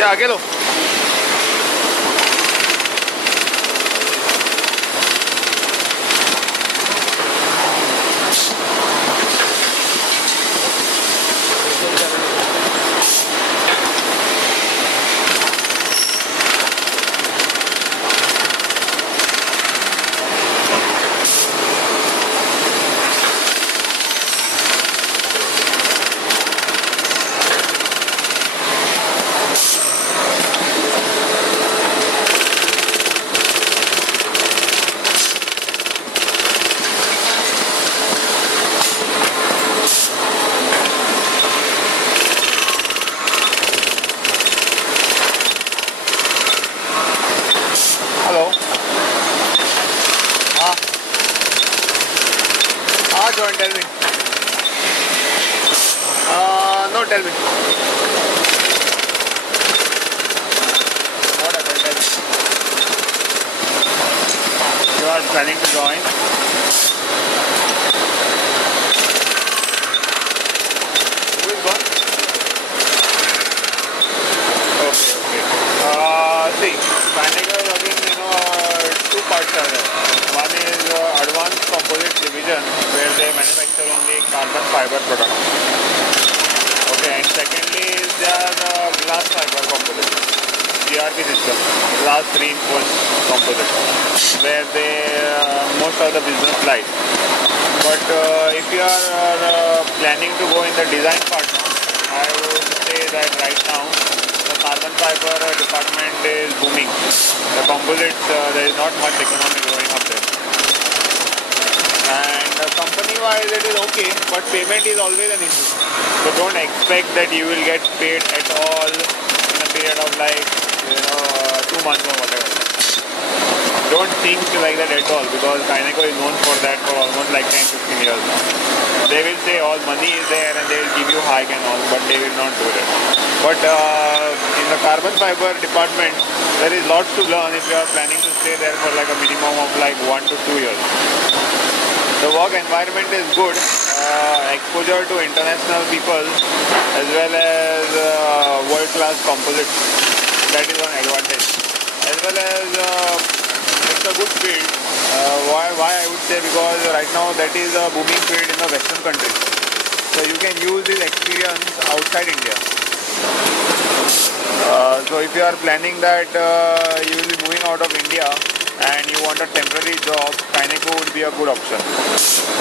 या आगे लो. John, tell me. No, tell me. What happened? Tell me. You are planning to join? Who is gone? Okay. See, Panagar again, two parts are there. One is advanced composite division where they manufacture only carbon fiber products. Okay, and secondly is their glass fiber composite, GRP system, glass reinforced composite, where they most of the business lies. But if you are planning to go in the design part now, I would say that right now the carbon fiber department is booming. The composites, there is not much economy growing up there. And company-wise it is okay, but payment is always an issue. So don't expect that you will get paid at all in a period of 2 months or whatever. Don't think like that at all, because Kyneco is known for that for almost 10-15 years now. They will say all money is there and they will give you hike and all, but they will not do that. But in the carbon fiber department, there is lots to learn if you are planning to stay there for a minimum of 1 to 2 years. The work environment is good, exposure to international people as well as world-class composites. That is an advantage. As well as it's a good field. Why I would say, because right now that is a booming field in the western countries. So you can use this experience outside India. So if you are planning that you will be moving out of India and you want a temporary job, Kyneco would be a good option.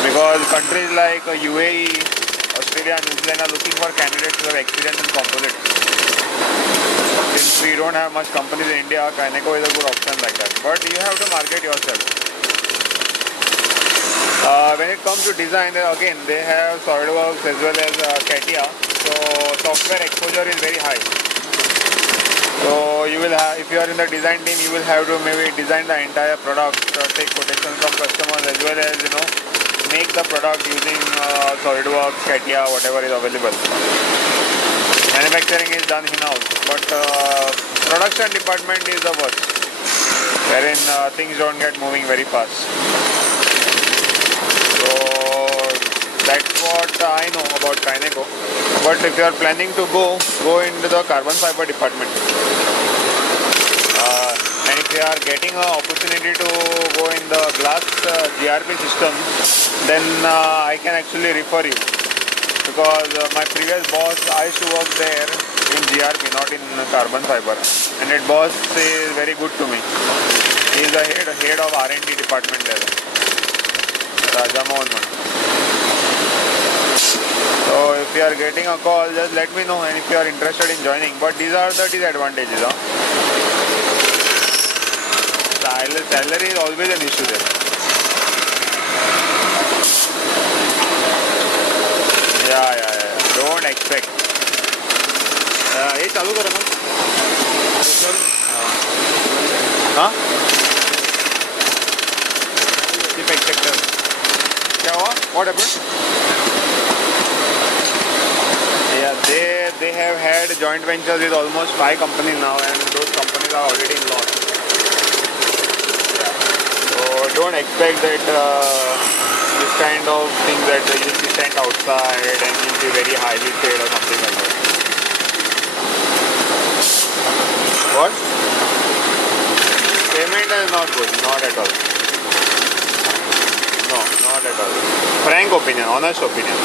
Because countries like UAE, Australia, New Zealand are looking for candidates who have experience in composites. Since we don't have much companies in India, Kyneco is a good option like that. But you have to market yourself. When it comes to design, again they have SolidWorks as well as CATIA. So software exposure is very high. So you will have, if you are in the design team, you will have to maybe design the entire product, take quotations from customers as well as make the product using SolidWorks, CATIA, whatever is available. Manufacturing is done in-house, but production department is the worst, wherein things don't get moving very fast. So that's what I know about Kyneco. But if you are planning to go into the carbon fiber department, and if you are getting an opportunity to go in the glass GRP system, then I can actually refer you. Because my previous boss, I used to work there in GRP, not in carbon fiber, and that boss is very good to me. He is the head of R&D department there, Raja Mohan. So if you are getting a call, just let me know, and if you are interested in joining. But these are the disadvantages. Salary is always an issue there. Yeah. Don't expect. ये चालू करो ना. हाँ? Defect sector. क्या हुआ? What happened? Yeah, they have had joint ventures with almost 5 companies now, and those companies are already in loss. So don't expect that this kind of thing that you will be sent outside and you will be very highly paid or something like that. not good, not at all. No, not at all. Frank opinion, honest opinion.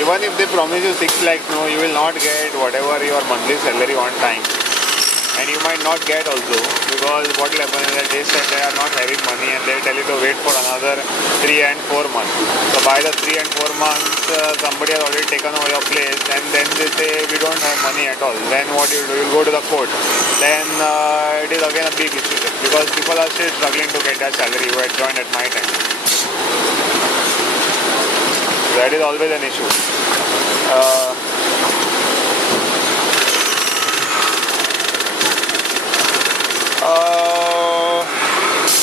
Even if they promise you 6 lakhs, no, you will not get whatever your monthly salary on time. And you might not get also, because what will happen is that they said they are not having money and they tell you to wait for another 3 and 4 months. So by the 3 and 4 months, somebody has already taken over your place, and then they say we don't have money at all. Then what you do? You'll go to the court. Then it is again a big issue because people are still struggling to get that salary who had joined at my time. That is always an issue.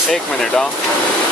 एक minute हाँ